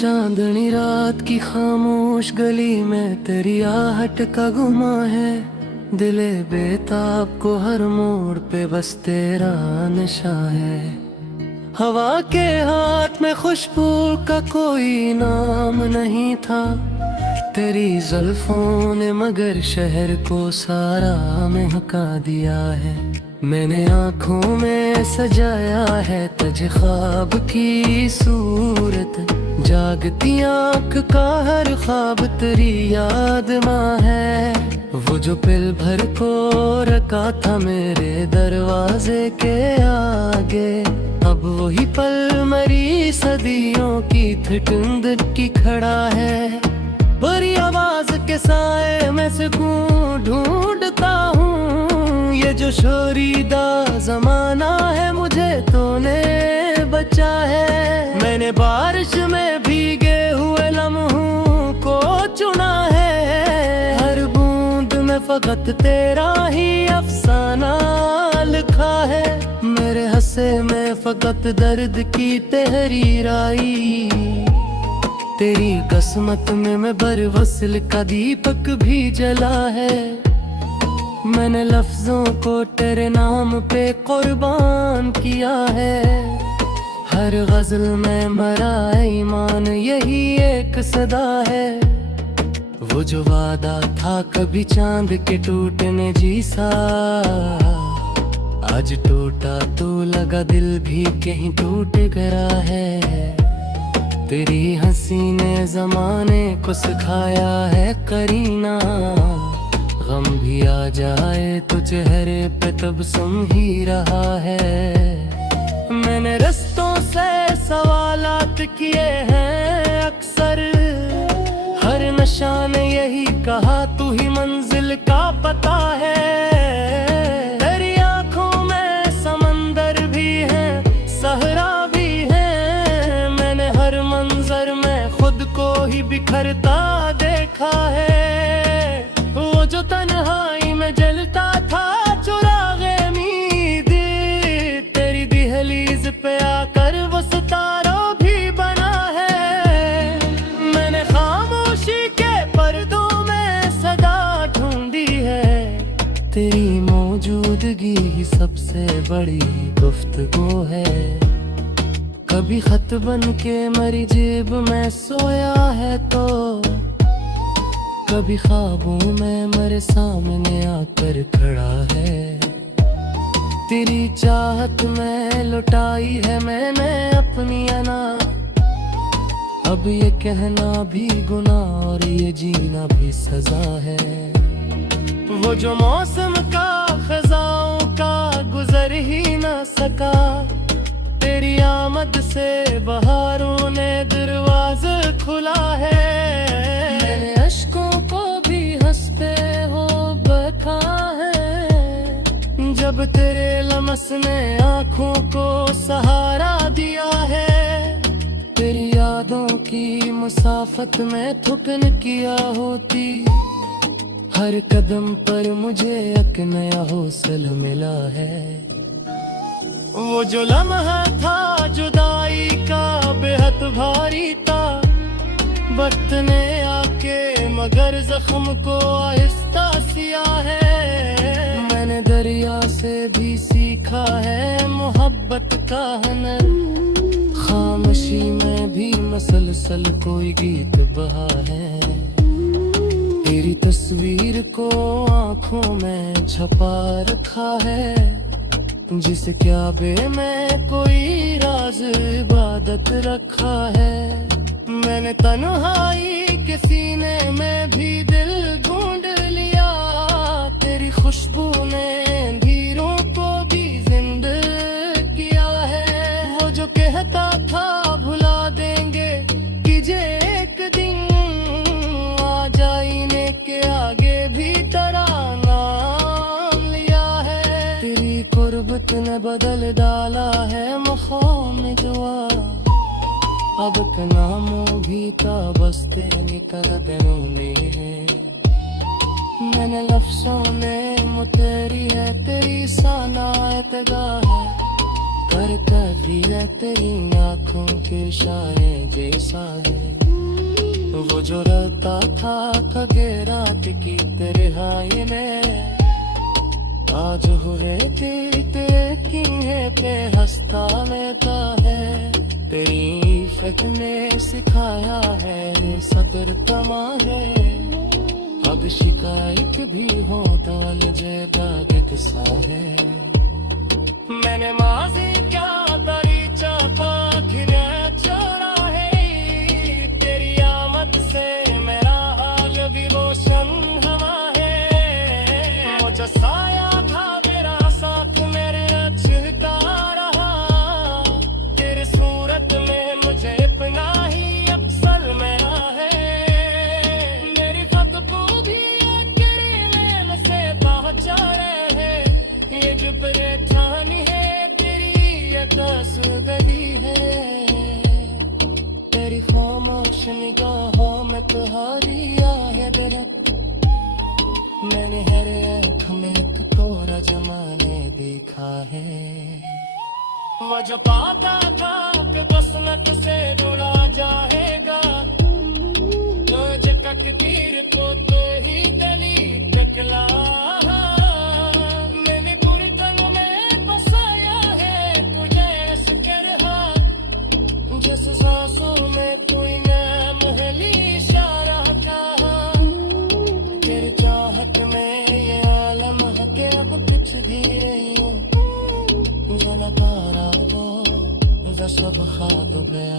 चांदनी रात की खामोश गली में तेरी आहट का गुमा है। दिले बेताब को हर मोड़ पे बस तेरा नशा है। हवा के हाथ में खुशबू का कोई नाम नहीं था। तेरी जुल्फों ने मगर शहर को सारा महका दिया है। मैंने आँखों में सजाया है तुझे ख्वाब की सूरत। जागती आँख का हर ख्वाब तेरी याद माँ है। वो जो पिल भर को रखा था मेरे दरवाजे के आगे, अब वही पल मरी सदियों की ठिठुंद की खड़ा है। बड़ी आवाज के साए में सुकून ढूंढता हूँ। ये जो शोरीदा जमाना है मुझे तूने बचा है। मैंने बारिश में भीगे हुए लम्हों को चुना है। हर बूंद में फकत तेरा ही अफसाना लिखा है। मेरे हंसे में फकत दर्द की तहरीर आई। तेरी किस्मत में मैं बरवसल का दीपक भी जला है। मैंने लफ्जों को तेरे नाम पे कुर्बान किया है। हर गजल में मरा ईमान यही एक सदा है। वो जो वादा था कभी चांद के टूटने जैसा, आज टूटा तो लगा दिल भी कहीं टूट गया है। तेरी हंसी ने जमाने को सिखाया है करीना। गम भी आ जाए तो चेहरे पे तबस्सुम ही रहा है। मैंने रस्तों से सवालात किए हैं अक्सर। हर नशा ने यही कहा तू ही मंजिल का पता है। तेरी आंखों में समंदर भी है, सहरा भी है। मैंने हर मंजर में खुद को ही बिखरता देखा है। वो जो तन्हाई में जलता था चुरागे नींद, तेरी दहलीज पे आकर वो सितारों भी बना है। मैंने खामोशी के पर्दों में सदा ढूंढी है। तेरी मौजूदगी ही सबसे बड़ी गुफ्तगू है। कभी खत बन के मेरी जेब में सोया है तो कभी ख्वाबों में मेरे सामने आकर खड़ा है। तेरी चाहत में लुटाई है मैंने अपनी अना। अब ये कहना भी गुनाह और ये जीना भी सजा है। वो जो मौसम का खजाओं का गुजर ही ना सका, तेरी आमद से बहारों ने दरवाज़ा खुला है। मेरे अश्कों को भी हंसते हो बता है। जब तेरे लमस ने आँखों को सहारा दिया है। तेरी यादों की मुसाफत में थुकन किया होती। हर कदम पर मुझे एक नया हौसला मिला है। वो जो लम्हा था जुदाई का बेहद भारी था। वक्त ने आके मगर जख्म को आहिस्ता सिया है। मैंने दरिया से भी सीखा है मोहब्बत का हुनर। खामोशी में भी मसलसल कोई गीत बहा है। तेरी तस्वीर को आँखों में छपा रखा है। जिस क्याबे में कोई राज इबादत रखा है। मैंने तन्हाई के सीने में भी दिल ढूंढ लिया। तेरी खुशबू ने अंधेरों को भी जिंदा किया है। वो जो कहता था भुला देंगे कीजे एक दिन, आ जाइने के आगे भी तेरा नाम लिया है। तेरी कुर्बत ने बदल डाला है मकाम जुआ। अब का नामों भी का बसते निकल दिनों में है। मैंने लफ्ज़ों ने मुतेरी है तेरी सनायत गाह है। कर हर कभी तेरी आंखों के इशारे जैसा है। वो जो रहता था थके रात की तन्हाई में, आज हुए तेरे किन्हे पे हंसता रहता है। तेरी फिक्र ने सिखाया है सब्र तमा है। अब शिकायत भी हो डाल जैदाद सा है। मैंने माजी क्या दरीचा पाखिरे चोरा है। तेरी आमद से मेरा हाल भी रोशन हवा है। मुझे साया था मेरा साथ मेरे अच्छता रहा। तेरी सूरत में मुझे अपना ही अफसल मेरा है। मेरी खुशबू भी तेरी में से पहुंचा रहे। ये जो परेशानी है तेरी ये कसदगी है। तेरी खामोश निगाहों में तुम्हारी आहे दरद। मैंने हर आँख में एक तोरा जमाने देखा है। वो जो पाता था कि बसनत से जुड़ा जाएगा। तुझे तकदीर को तो ही दली टकला। मैंने गुर्दन में बसाया है तुझे इस करहा। जिस सांसों में कोई नाम है इशारा कहा। तेरी चाहत में ये आलम है कि अब पिछड़ी रही हूँ। जना तारा वो जा सब खाक गया।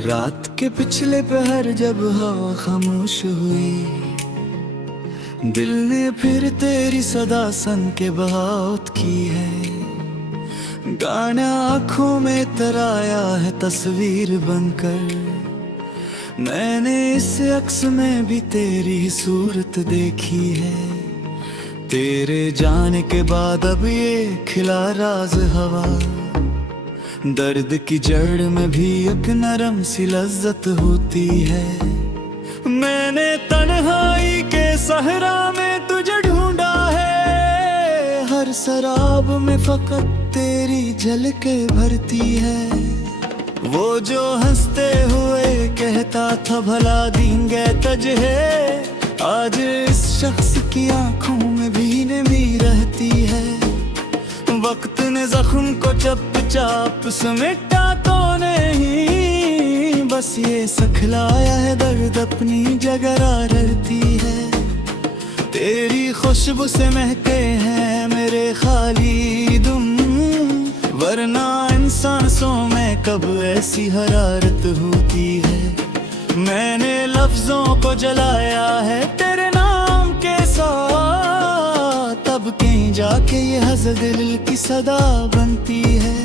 रात के पिछले पहर जब हवा खामोश हुई, दिल ने फिर तेरी सदा सन के बहावत की है। गाना आँखों में तराया है तस्वीर बनकर। मैंने इस अक्स में भी तेरी ही सूरत देखी है। तेरे जाने के बाद अब ये खिला राज हवा। दर्द की जड़ में भी एक नरम सी लज्जत होती है। मैंने तन्हाई के सहरा में तुझे ढूंढा है। हर शराब में फकत तेरी झलके भरती है। वो जो हंसते हुए कहता था भला दींगे तुझे, आज इस शख्स की आंखों में भी नमी रहती है। वक्त ने जख्म को चुपचाप समेटा तो नहीं, बस ये सिखलाया है दर्द अपनी जगह रहती है। तेरी खुशबू से महके हैं मेरे खाली दुम, वरना इन सांसों में कब ऐसी हरारत होती है। मैंने लफ्जों को जलाया है तेरे नाम के साथ, तब कहीं जाके ये हज़ दिल की सदा बनती है।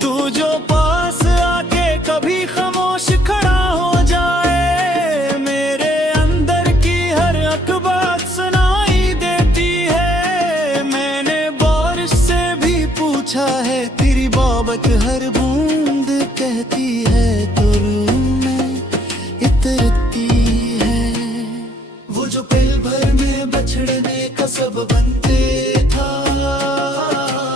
तू जो पास आके कभी खामोश खड़ा हो जाए, मेरे अंदर की हर एक बात सुनाई देती है। मैंने बारिश से भी पूछा है तेरी बाबत, हर बूंद कहती है तो रूह में इतरती है। वो जो पल भर में बछड़ने का सब बनते था,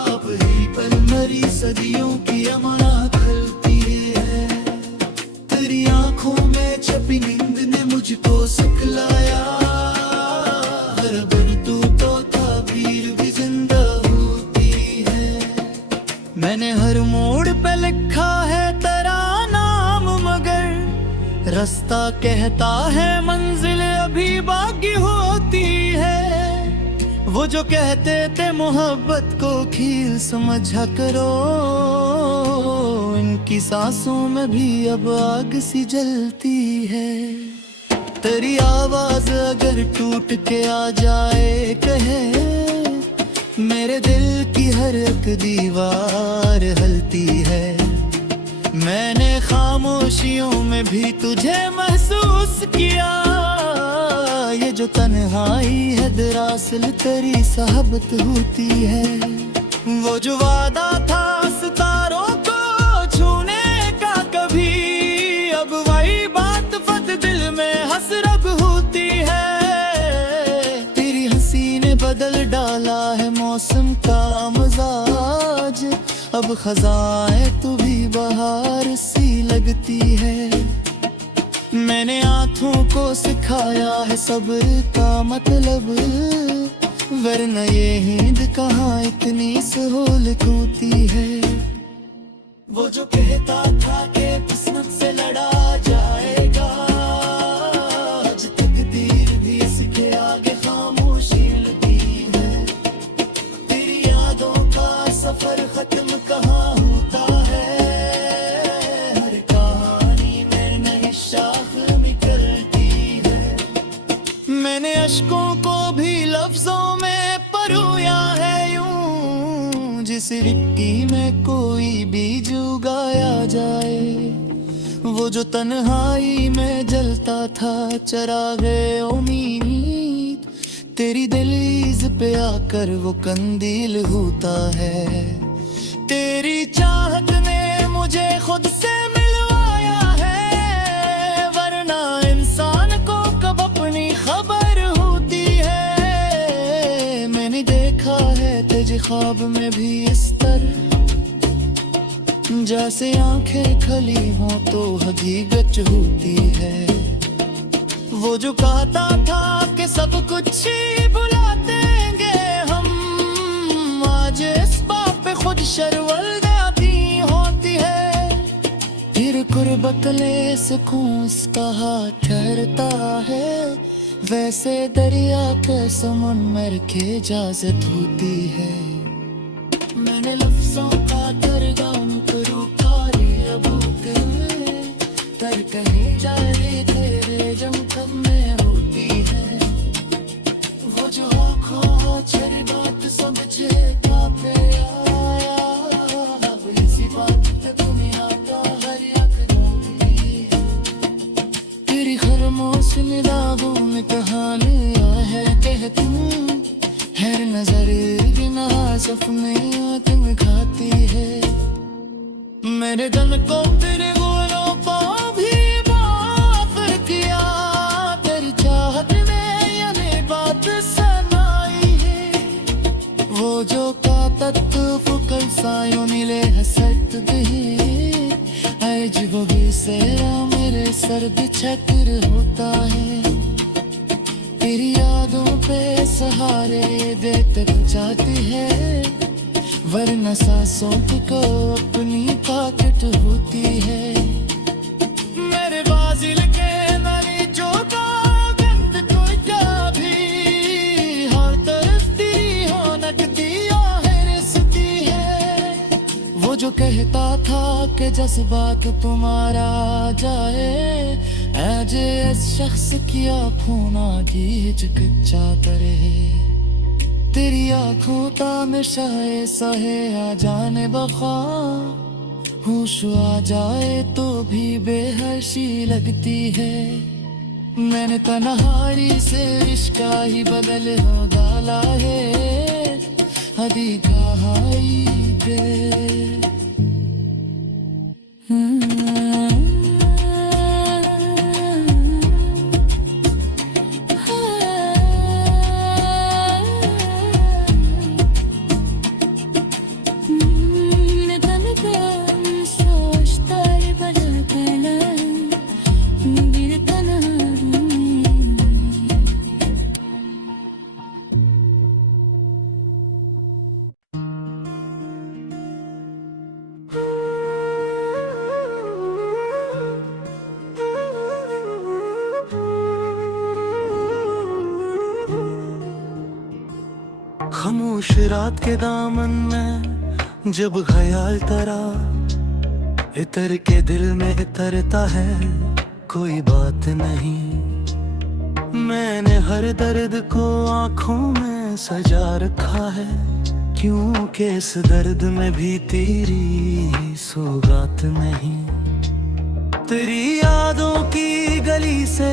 अब ही पल मरी सदियों की अमना खलती है। तेरी आंखों में छपी नींद ने मुझको सिखलाया, हर बिन तू तो ताबीर भी जिंदा होती है। मैंने हर मोड़ पे लिखा है तेरा नाम, मगर रास्ता कहता है मंजिल अभी बाकी होती है। वो जो कहते थे मोहब्बत को खील समझा करो, इनकी सांसों में भी अब आग सी जलती है। तेरी आवाज अगर टूट के आ जाए कहे, मेरे दिल की हर एक दीवार हलती है। मैंने खामोशियों में भी तुझे महसूस किया। ये जो तन्हाई है दरअसल तेरी सहबत होती है। वो जो वादा था सितारों को छूने का कभी, अब वही बात फत दिल में हसरत होती है। तेरी हंसी ने बदल डाला है मौसम का मिजाज, अब खजाएं तू भी बहार सी लगती है। मैंने आँखों को सिखाया है सब्र का मतलब, वरना ये हिंद कहाँ इतनी सहूलत होती है। वो जो कहता था कि किस्मत से लड़ा जाएगा, आज तकदीर भी इसके आगे खामोशी लगी है। तेरी यादों का सफर खत्म कहाँ होता है, हर कहानी में नई शाख निकलती है। मैंने अश्कों को भी लफ्जों में परोया है यूं, जिस रिक्की में कोई बीज उगाया जाए। वो जो तन्हाई में जलता था चरागे उम्मीद, तेरी दहलीज पे आकर वो कंदील होता है। तेरी चाहत ने मुझे खुद से मिलवाया है, वरना इंसान को कब अपनी खबर होती है। मैंने देखा है तेरे ख्वाब में भी इस तरह, जैसे आंखें खली हों तो हकीकत होती है। वो जो कहता था कि सब कुछ ही भुला देंगे हम, आज इस बात पे खुद शर्मिंदगी होती है। फिर कुर्बत ले सुकून इसका हाथ ठहरता है, वैसे दरिया के समुंदर की इजाजत होती है। मैंने लफ्जों का दरगाम करूँ तर कहीं जाए तेरे जम कब में होती है। वो जो आँखों छरी बात समझे क्या पे आया, अब इसी बात पे दुनिया का हर यकदम है। तेरी खरमोश निगाहों में कहानियाँ है कह तुम, हर नजर बिना सपने तुम खाती है। मेरे दिल को तेरे गोलों को भी माफ किया, तेरी चाहत में ये बात सनाई है। वो जो कातत फुकल सायों नीले हसत दही, आज वो भी सेरा मेरे सर्द छत्र होता है। तेरी यादों पे सहारे देते जाती है, वरना सांसों को अपनी ताकत होती है। मेरे बाजिल के मरीजों का गंद कोई क्या भी, हर तरफ तेरी रौनक दिया है रिश्ती है। वो जो कहता था कि जज्बात तुम्हारा जाए, आज इस शख्स की आँखों ना की हिचकिचाता रहे। तेरी आँखों का नशाए सहे आ जाने बखा, होश आ जाए तो भी बेहशी लगती है। मैंने तन्हाई से रिश्ता ही बदल हो डाला है, अभी कहाई पे खामोश रात के दामन में जब ख्याल तरा इतर के दिल में इतरता है, कोई बात नहीं। मैंने हर दर्द को आंखों में सजा रखा है, क्योंकि इस दर्द में भी तेरी सौगात नहीं। तेरी यादों की गली से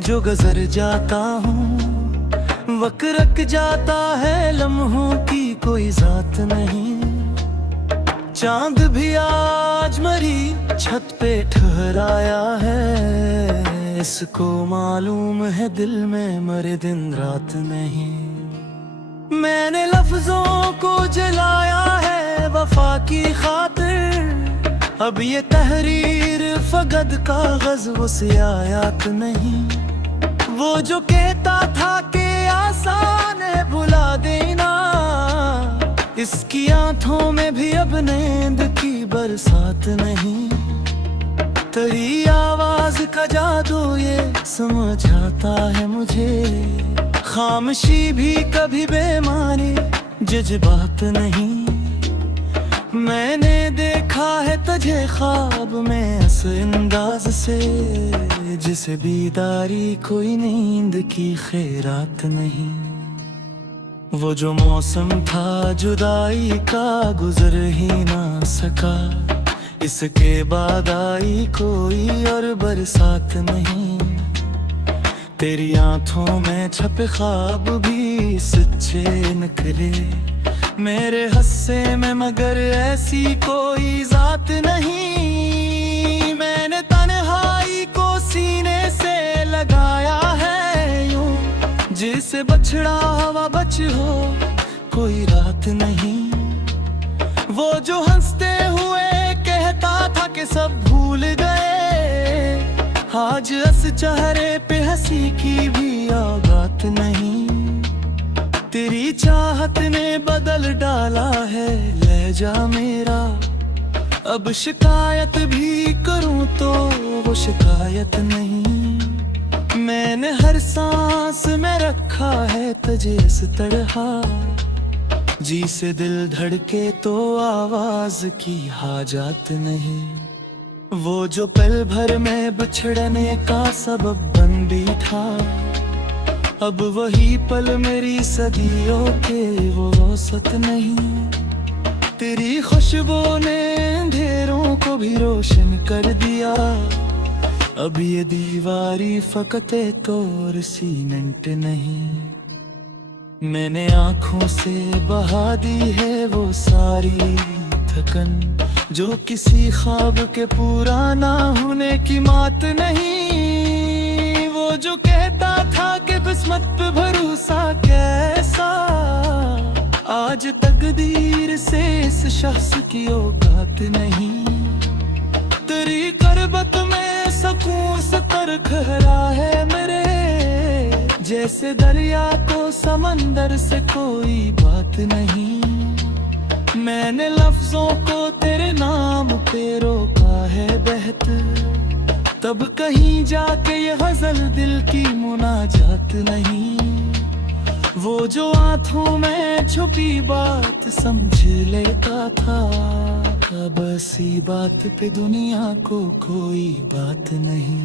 जो गुजर जाता हूँ, वक्त रख जाता है लम्हों की कोई जात नहीं। चांद भी आज मरी छत पे ठहराया है, इसको मालूम है दिल में मरे दिन रात नहीं। मैंने लफ्जों को जलाया है वफा की खातिर, अब ये तहरीर फगद कागज वो सियायात नहीं। वो जो कहता था कि आसान है भुला देना, इसकी आंखों में भी अब नींद की बरसात नहीं। तेरी आवाज का जादू ये समझाता है मुझे, खामोशी भी कभी बेमानी जज्बात नहीं। मैंने देखा है तुझे ख्वाब में इस अंदाज से, जिसे बीदारी कोई नींद की खैरात नहीं। वो जो मौसम था जुदाई का गुजर ही ना सका, इसके बाद आई कोई और बरसात नहीं। तेरी आंखों में छपे ख्वाब भी सच्चे निकले मेरे हस्से में, मगर ऐसी कोई जात नहीं। मैंने तन्हाई को सीने से लगाया है यूं, जिसे बछड़ा हवा बच हो कोई रात नहीं। वो जो हंसते हुए कहता था कि सब भूल गए, आज इस चेहरे पे हंसी की भी औकात नहीं। तेरी चाहत ने बदल डाला है लहजा मेरा, अब शिकायत भी करूं तो वो शिकायत नहीं। मैंने हर सांस में रखा है तुझे इस तरह, जी से दिल धड़के तो आवाज की हाजत नहीं। वो जो पल भर में बिछड़ने का सबब बन भी था, अब वही पल मेरी सदियों के वो औसत नहीं। तेरी खुशबू ने अंधेरों को भी रोशन कर दिया, अब ये दीवारी फकत तोर सीमेंट नहीं। मैंने आंखों से बहा दी है वो सारी थकन, जो किसी ख्वाब के पूरा ना होने की मात नहीं। वो जो कहता था कि किस्मत पे भरोसा कैसा, आज तकदीर से इस शख्स की औकात नहीं। तेरी करबत में सुकून सतर खरा है मेरे, जैसे दरिया को समंदर से कोई बात नहीं। मैंने लफ्जों को तेरे नाम पे रोका है बहत, तब कहीं जाके ये गजल दिल की मुनाजात नहीं। वो जो आंखों में छुपी बात समझ लेता था, अब ऐसी बात पे दुनिया को कोई बात नहीं।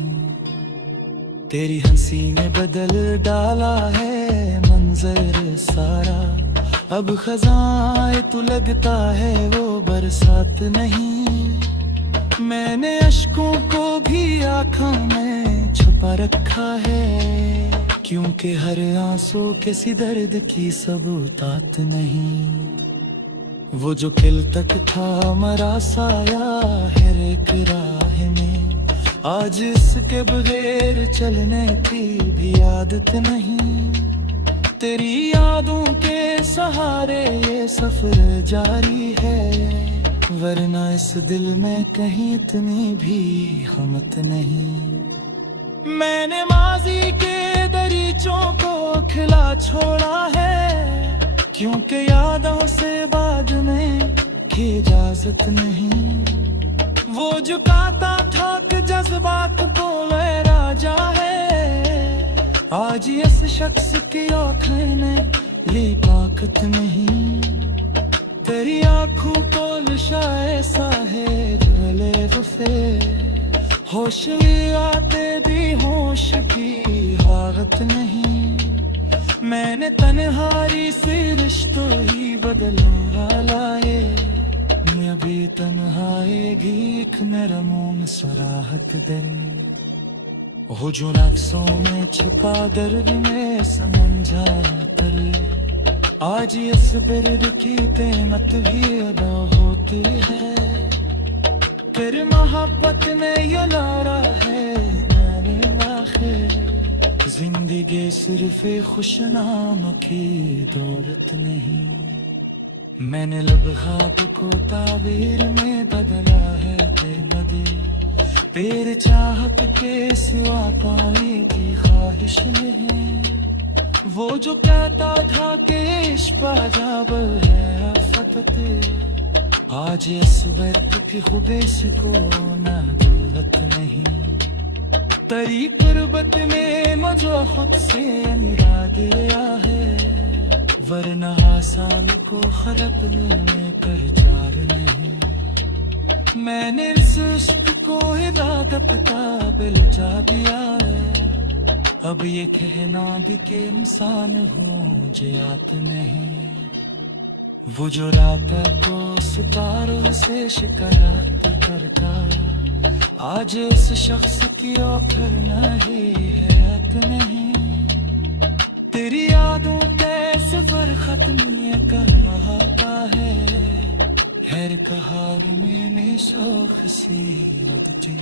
तेरी हंसी ने बदल डाला है मंजर सारा, अब खजाए तू लगता है वो बरसात नहीं। मैंने अश्कों को भी आँखों में छुपा रखा है, क्योंकि हर आंसू किसी दर्द की सबूतात नहीं। वो जो खिल तक था मरा साया है एक राह में, आज इसके बगैर चलने की भी आदत नहीं। तेरी यादों के सहारे ये सफर जारी है, वरना इस दिल में कहीं इतनी भी हिम्मत नहीं। मैंने माजी के दरीचों को खिला छोड़ा है, क्योंकि यादों से बाद में की इजाजत नहीं। वो झुकाता था कि जज्बात को मैं राजा है, आज इस शख्स की आँखें में ये ताकत नहीं। तेरी आँखों को नशा ऐसा है जले वफे, होश भी आते भी होश की हालत नहीं। मैंने तन्हाई से रिश्तों ही बदलने वाला है, अभी तन्हाएगी एक मेरा मुंह सराहत दिन हो जो नफ्सों में छुपा दर्द में समझा कर आज इस बिरद की कीमत भी अदा होती है तेरे मोहब्बत में ये नारा है मैंने आखिर जिंदगी सिर्फ खुशनाम की दौलत नहीं मैंने लम्हात को ताबीर में बदला है नदी तेरे चाहत के सिवा पाने की ख्वाहिश नहीं वो जो कहता था कि इश्क अजाब है आफत आज इस वक्त की खुबेस को ना दौलत नहीं तेरी कुर्बत में मुझे खुद से मिला दिया है वरना आसान को खलक में प्रचार नहीं मैंने इस इश्क को इबादत का बिलचा दिया है अब ये कहना भी कि इंसान हूँ जियात नहीं वो जो रात को सितारों से शिकायत करता आज इस शख्स की औखर नहीं हयात नहीं तेरी यादों के सफर खत्म ये कलमा का है हर कहार में शौक सी लगती